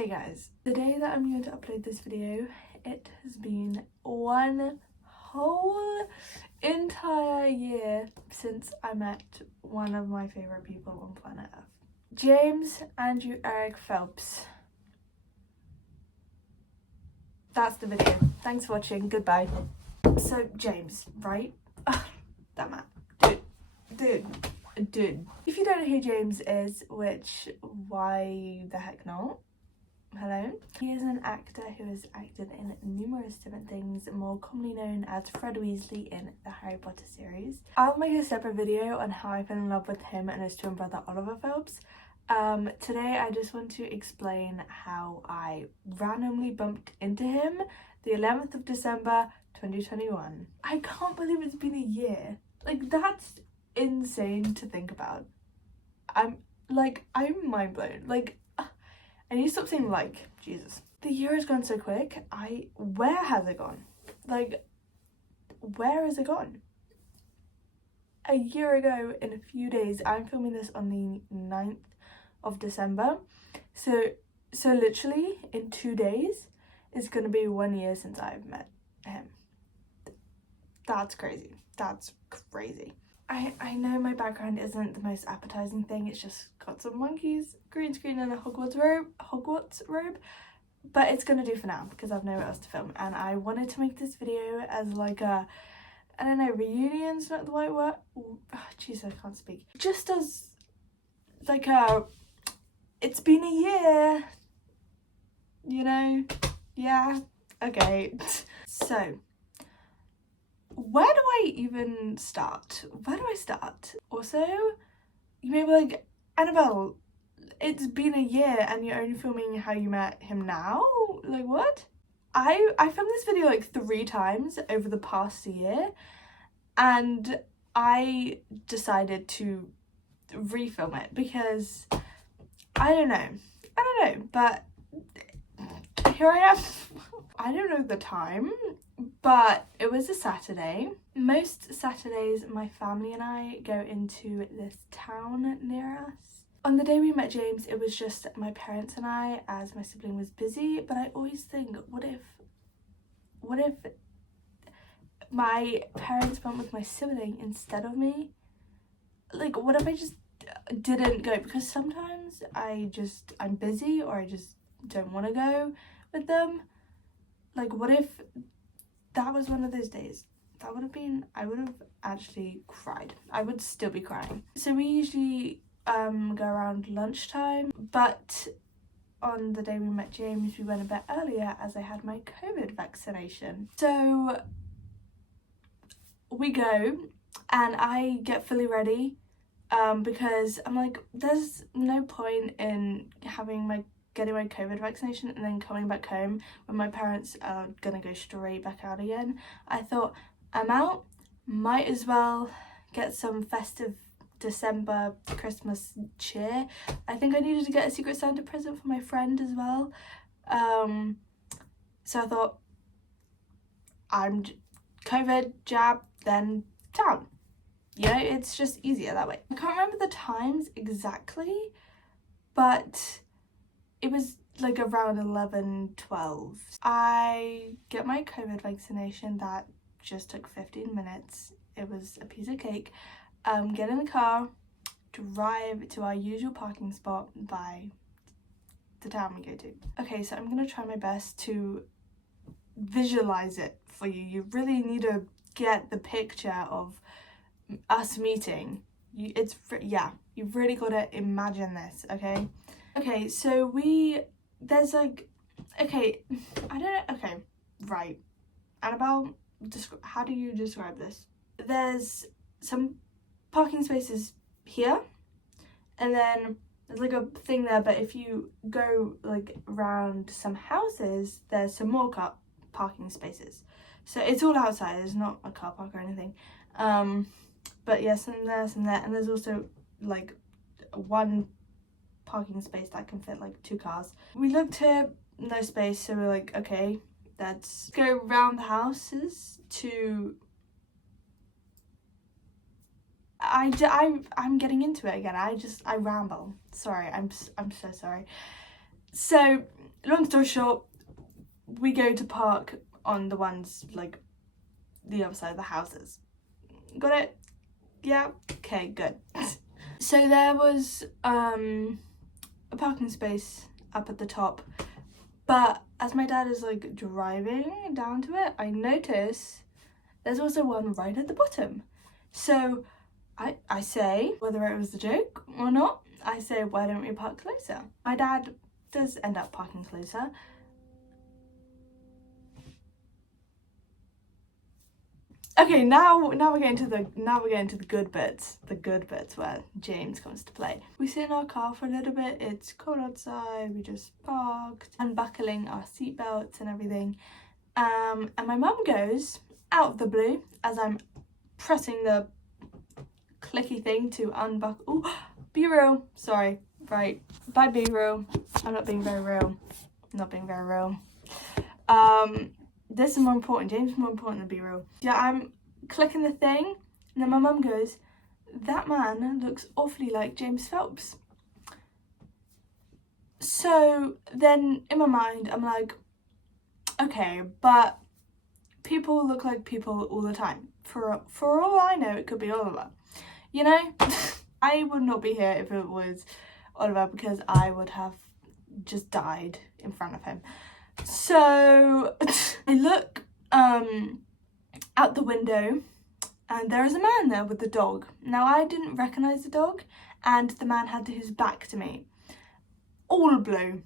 Hey guys, the day that I'm going to upload this video, it has been one whole entire year since I met one of my favourite people on planet Earth. James Andrew Eric Phelps. That's the video. Thanks for watching. Goodbye. So James, right? That man. Dude. If you don't know who James is, which why the heck not? Hello. He is an actor who has acted in numerous different things, more commonly known as Fred Weasley in the Harry Potter series. I'll make a separate video on how I fell in love with him and his twin brother Oliver Phelps. Today I just want to explain how I randomly bumped into him the 11th of December 2021. I can't believe it's been a year. Like, that's insane to think about. I'm mind blown. Like, I need to stop saying like, Jesus. The year has gone so quick. Where has it gone? Like, where has it gone? A year ago in a few days, I'm filming this on the 9th of December. So literally in 2 days, it's gonna be 1 year since I've met him. That's crazy. That's crazy. I know my background isn't the most appetizing thing. It's just got some monkeys, green screen and a Hogwarts robe, but it's gonna do for now because I've nowhere else to film. And I wanted to make this video as like a, I don't know, reunion's not the right word. Jeez, I can't speak. Just as like a, it's been a year, you know? Yeah, okay. So, where do I even start? Where do I start? Also, you may be like, Annabelle, it's been a year and you're only filming how you met him now? Like, what? I filmed this video like 3 times over the past year, and I decided to refilm it because I don't know, but here I am. I don't know the time, but it was a Saturday. Most Saturdays my family and I go into this town near us. On the day we met James, it was just my parents and I, as my sibling was busy, but I always think, what if my parents went with my sibling instead of me? Like, what if I just didn't go? Because sometimes I'm busy or I just don't want to go with them. Like, what if that was one of those days? That would have been, I would have actually cried. I would still be crying. So we usually go around lunchtime, but on the day we met James, we went a bit earlier as I had my COVID vaccination. So we go and I get fully ready because I'm like, there's no point in getting my COVID vaccination and then coming back home when my parents are gonna go straight back out again. I thought, I'm out, might as well get some festive December Christmas cheer. I think I needed to get a Secret Santa present for my friend as well. So I thought, I'm COVID, jab, then town. You know, it's just easier that way. I can't remember the times exactly, but it was like around 11-12. I get my COVID vaccination. That just took 15 minutes. It was a piece of cake. Get in the car, drive to our usual parking spot by the town we go to. Okay, so I'm gonna try my best to visualize it for you. You really need to get the picture of us meeting. You've really got to imagine this, okay? Okay, so there's like, okay, I don't know, okay, right. Annabelle, how do you describe this? There's some parking spaces here, and then there's like a thing there, but if you go like around some houses, there's some more parking spaces. So it's all outside, it's not a car park or anything. But yeah, some there, and there's also like one parking space that can fit like 2 cars. We looked here, no space, so we're like, okay, let's go around the houses to... I'm getting into it again. I ramble. Sorry, I'm so sorry. So long story short, we go to park on the ones like the other side of the houses. Got it? Yeah? Okay, good. So there was a parking space up at the top, but as my dad is like driving down to it, I notice there's also one right at the bottom. So I say, whether it was a joke or not, I say, why don't we park closer? My dad does end up parking closer. Okay, now we're getting to the good bits. The good bits where James comes to play. We sit in our car for a little bit. It's cold outside. We just parked, unbuckling our seatbelts and everything. And my mum goes out of the blue as I'm pressing the clicky thing to unbuckle. Oh, be real. Sorry. Right. Bye, be real. I'm not being very real. Not being very real. This is more important. James is more important than be real. Yeah, I'm clicking the thing, and then my mum goes, that man looks awfully like James Phelps. So then in my mind, I'm like, okay, but people look like people all the time. For all I know, it could be Oliver. You know, I would not be here if it was Oliver, because I would have just died in front of him. So I look out the window, and there is a man there with the dog. Now, I didn't recognise the dog, and the man had his back to me. All blue.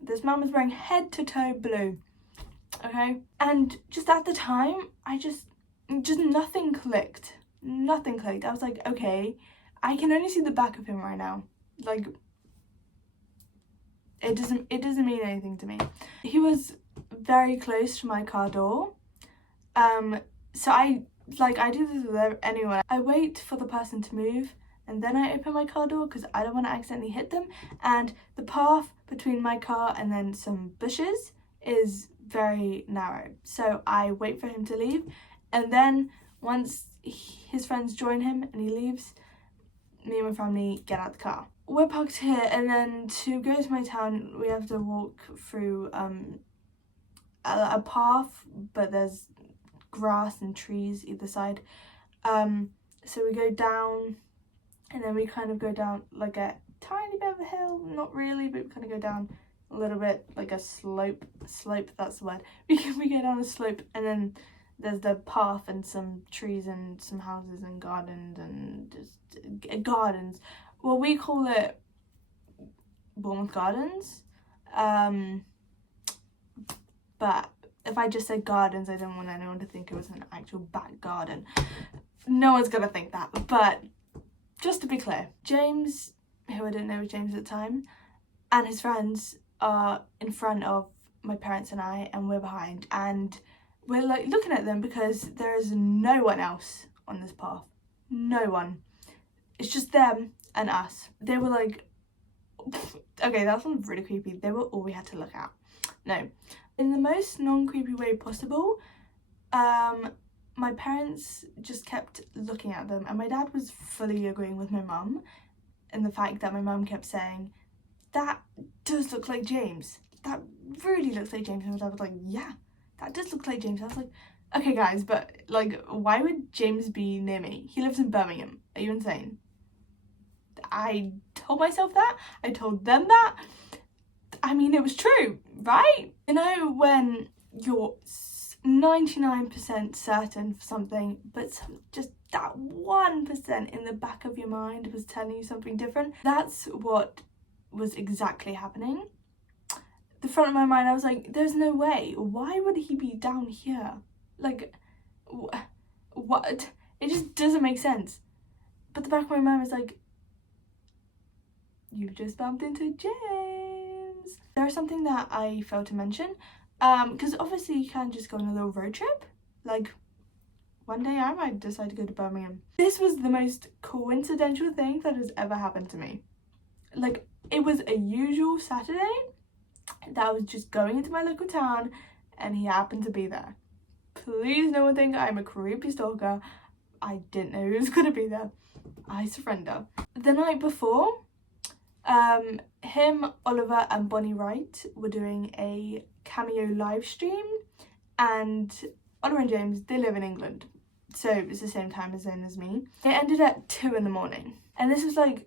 This man was wearing head to toe blue. Okay? And just at the time, I just nothing clicked. Nothing clicked. I was like, okay, I can only see the back of him right now. Like, it doesn't mean anything to me. He was very close to my car door. So I do this with anyone. I wait for the person to move, and then I open my car door because I don't want to accidentally hit them. And the path between my car and then some bushes is very narrow. So I wait for him to leave, and then once his friends join him and he leaves, me and my family get out the car. We're parked here, and then to go to my town, we have to walk through a path, but there's grass and trees either side. So we go down, and then we kind of go down like a tiny bit of a hill, not really, but we kind of go down a little bit, like a slope, that's the word. We go down a slope, and then there's the path and some trees and some houses and gardens and just gardens. Well, we call it Bournemouth Gardens. But if I just said gardens, I didn't want anyone to think it was an actual back garden. No one's gonna think that. But just to be clear, James, who I didn't know was James at the time, and his friends are in front of my parents and I, and we're behind. And we're like looking at them because there is no one else on this path. No one. It's just them and us. They were like, okay, that sounds really creepy. They were all we had to look at. No. In the most non-creepy way possible, my parents just kept looking at them, and my dad was fully agreeing with my mum in the fact that my mum kept saying, that does look like James. That really looks like James. And my dad was like, yeah, that does look like James. I was like, okay guys, but like, why would James be near me? He lives in Birmingham. Are you insane? I told myself that. I told them that. I mean, it was true, right? You know, when you're 99% certain for something, but just that 1% in the back of your mind was telling you something different. That's what was exactly happening. The front of my mind, I was like, there's no way. Why would he be down here? Like, what? It just doesn't make sense. But the back of my mind was like, you've just bumped into James. There's something that I failed to mention, because obviously you can't just go on a little road trip. Like, one day I might decide to go to Birmingham. This was the most coincidental thing that has ever happened to me. Like, it was a usual Saturday that I was just going into my local town, and he happened to be there. Please no one think I'm a creepy stalker. I didn't know he was gonna be there. I surrender. The night before, Him, Oliver and Bonnie Wright were doing a cameo live stream, and Oliver and James, they live in England, so it's the same time zone as me. It ended at 2 in the morning, and this was like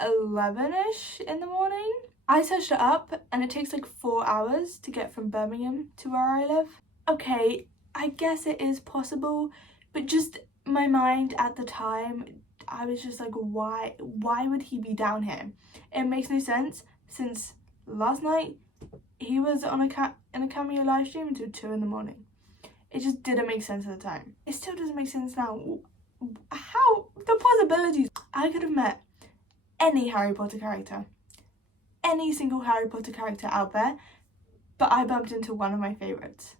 11ish in the morning. I searched it up and it takes like 4 hours to get from Birmingham to where I live. Okay, I guess it is possible, but just my mind at the time, I was just like, why would he be down here? It makes no sense, since last night he was on in a cameo live stream until 2 in the morning. It just didn't make sense at the time. It still doesn't make sense now. How? The possibilities. I could have met any Harry Potter character. Any single Harry Potter character out there, but I bumped into one of my favourites.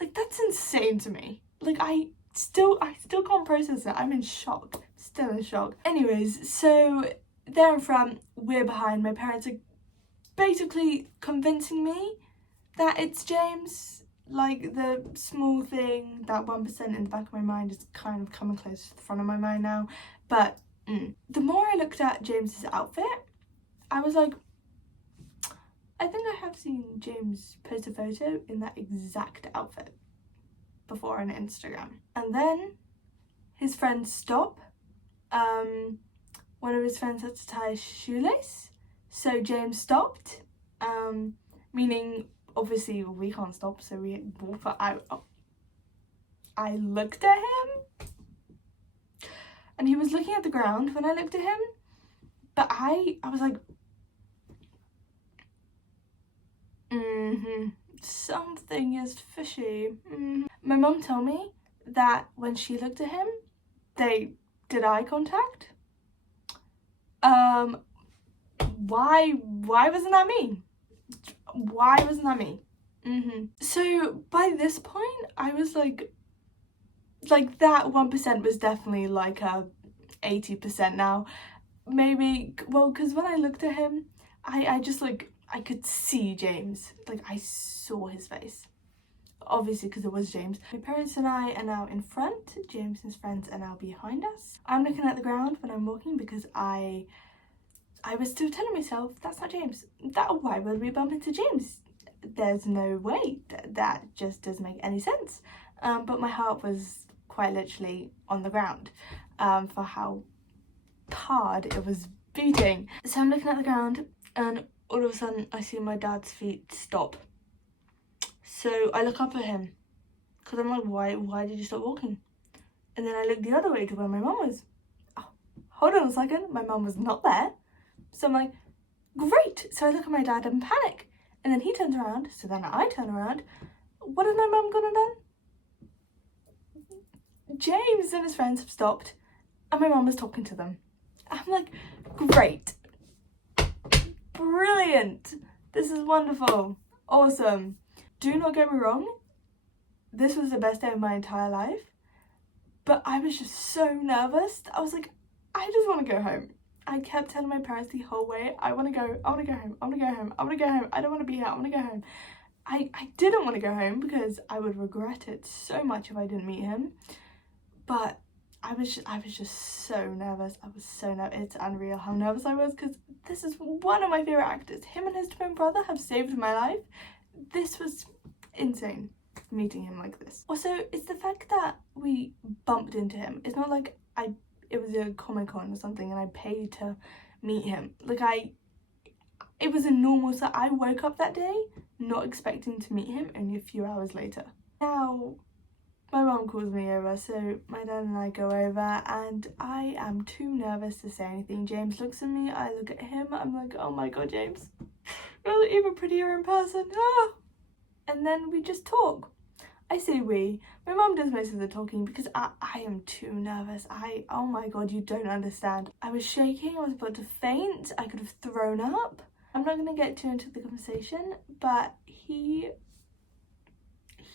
Like, that's insane to me. Like, I still can't process it. I'm in shock. Still in shock. Anyways, so they're in front, we're behind. My parents are basically convincing me that it's James. Like, the small thing, that 1% in the back of my mind is kind of coming close to the front of my mind now. But the more I looked at James's outfit, I was like, I think I have seen James post a photo in that exact outfit before on Instagram. And then his friends stop. One of his friends had to tie a shoelace, so James stopped, meaning obviously we can't stop, so I looked at him and he was looking at the ground when I looked at him, but I was like, something is fishy. My mum told me that when she looked at him, they did eye contact. Why wasn't that me? Why wasn't that me? So by this point, I was like that 1% was definitely like a 80% now. Maybe, well, because when I looked at him, I just like, I could see James. Like, I saw his face. Obviously, because it was James. My parents and I are now in front. James and his friends are now behind us. I'm looking at the ground when I'm walking because I was still telling myself, that's not James. Why would we bump into James? There's no way. That just doesn't make any sense. But my heart was quite literally on the ground for how hard it was beating. So I'm looking at the ground and all of a sudden I see my dad's feet stop. So I look up at him because I'm like, why did you stop walking? And then I look the other way to where my mum was. Oh, hold on a second, my mum was not there. So I'm like, great. So I look at my dad and panic. And then he turns around, so then I turn around. What has my mum gone and done? James and his friends have stopped and my mum was talking to them. I'm like, great. Brilliant. This is wonderful. Awesome. Do not get me wrong, this was the best day of my entire life, but I was just so nervous. I was like, I just want to go home. I kept telling my parents the whole way, I want to go home, I want to go home, I don't want to be here, I want to go home. I didn't want to go home because I would regret it so much if I didn't meet him, but I was just so nervous. I was so nervous. It's unreal how nervous I was because this is one of my favourite actors. Him and his twin brother have saved my life. This was insane, meeting him like this. Also, it's the fact that we bumped into him. It's not like it was a Comic-Con or something and I paid to meet him. Like, it was a normal, so I woke up that day not expecting to meet him only a few hours later. Now, my mum calls me over, so my dad and I go over and I am too nervous to say anything. James looks at me, I look at him, I'm like, oh my god, James, you're even prettier in person. Ah. And then we just talk. I say we. My mum does most of the talking because I am too nervous. Oh my god, you don't understand. I was shaking, I was about to faint, I could have thrown up. I'm not going to get too into the conversation, but he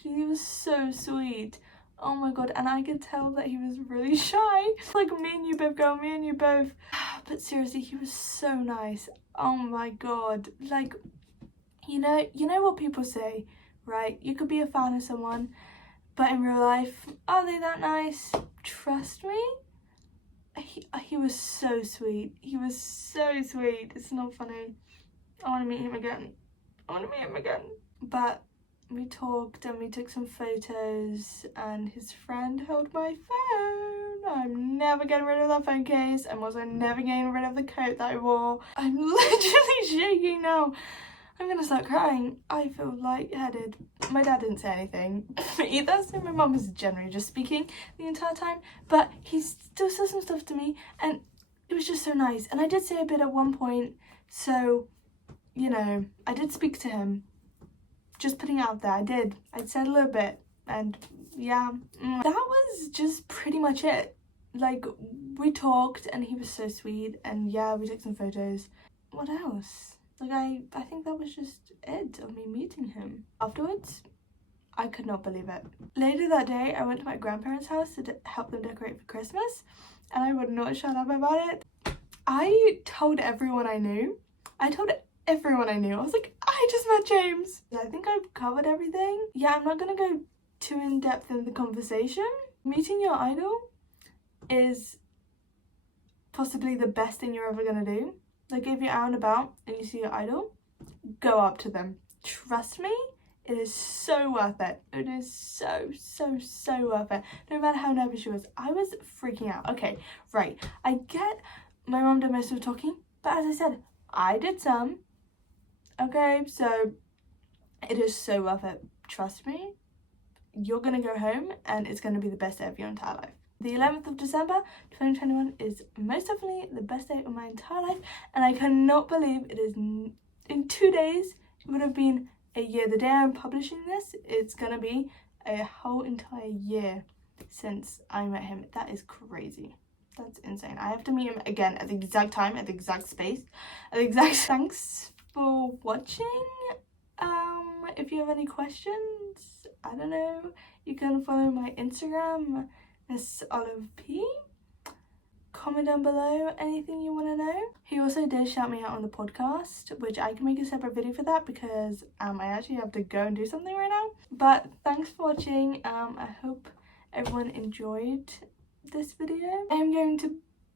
was so sweet. Oh my god, and I could tell that he was really shy. Like, me and you both, girl, me and you both. But seriously, he was so nice. Oh my god. Like, you know what people say, right? You could be a fan of someone, but in real life, are they that nice? Trust me, he was so sweet. He was so sweet. It's not funny. I want to meet him again. But we talked and we took some photos and his friend held my phone. I'm never getting rid of that phone case. I'm also never getting rid of the coat that I wore. I'm literally shaking now. I'm gonna start crying. I feel lightheaded. My dad didn't say anything either, so my mum was generally just speaking the entire time, but he still said some stuff to me and it was just so nice. And I did say a bit at one point, so you know, I did speak to him. Just putting it out there, I'd said a little bit, and yeah, that was just pretty much it. Like, we talked and he was so sweet, and yeah, we took some photos. What else? Like, I think that was just it of me meeting him. Afterwards, I could not believe it. Later that day, I went to my grandparents' house to help them decorate for Christmas, and I would not shut up about it. I told everyone I knew. I was like, I just met James. I think I've covered everything. Yeah, I'm not gonna go too in depth in the conversation. Meeting your idol is possibly the best thing you're ever gonna do. Like, if you're out and about and you see your idol, go up to them. Trust me, it is so worth it. It is so worth it. No matter how nervous she was, I was freaking out. Okay, right. I get my mom did most of the talking, but as I said, I did some. Okay, so it is so worth it. Trust me, you're gonna go home and it's gonna be the best day of your entire life. The 11th of December 2021 is most definitely the best day of my entire life, and I cannot believe it is in 2 days. It would have been a year. The day I'm publishing this, it's gonna be a whole entire year since I met him. That is crazy. That's insane. I have to meet him again at the exact time, at the exact space, at the exact... Thanks for watching. If you have any questions, I don't know, you can follow my Instagram, Miss Olive P. Comment down below anything you want to know. He also did shout me out on the podcast, which I can make a separate video for that because I actually have to go and do something right now. But thanks for watching. I hope everyone enjoyed this video. I am going to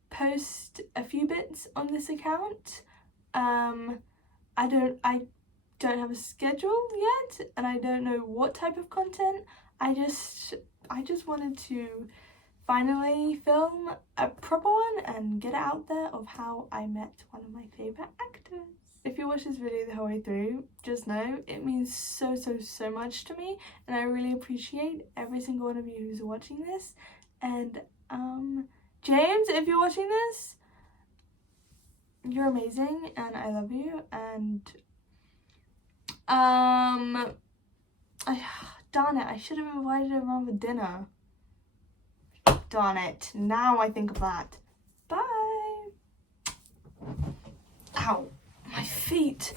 post a few bits on this account. I don't have a schedule yet, and I don't know what type of content. I just wanted to finally film a proper one and get it out there of how I met one of my favourite actors. If you watch this video the whole way through, just know it means so much to me, and I really appreciate every single one of you who's watching this. And James, if you're watching this, you're amazing and I love you. And darn it, I should have invited him around for dinner. Darn it, now I think of that. Bye. Ow, my feet.